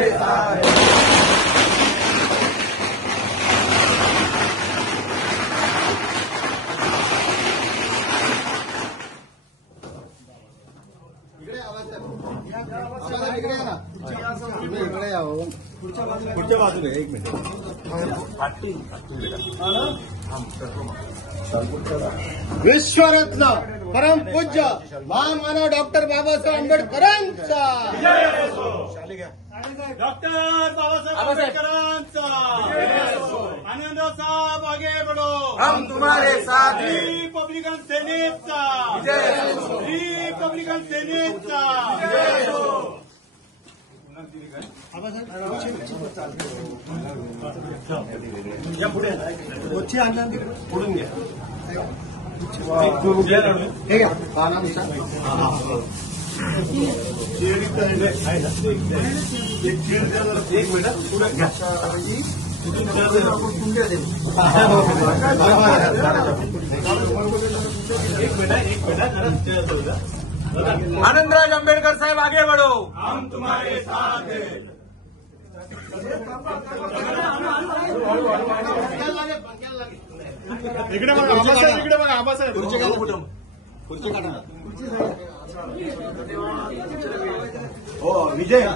तुम्हारे साथ है। पुढच्या बाजूला एक मिनिट विश्वरत्न परमपूज्य महामानव डॉक्टर बाबासाहेब आंबेडकरांचा डॉक्टर बाबासाहेब आंबेडकरांचा आनंदराव साहब आगे बढ़ो, हम तुम्हारे साथ हैं। रिपब्लिकन सेनेचा रिपब्लिकन सेनेचा या पुढे पुढून घ्या हे घ्या पानानुसार एक मिनिट पुढे घ्या एक मिनिट आनंदराज आंबेडकर साहब आगे बढ़ो, हम तुम्हारे साथ हैं। इकडे बघा आबासाहेब, इकडे बघा आबासाहेब. खुर्ची काढा. हो विजय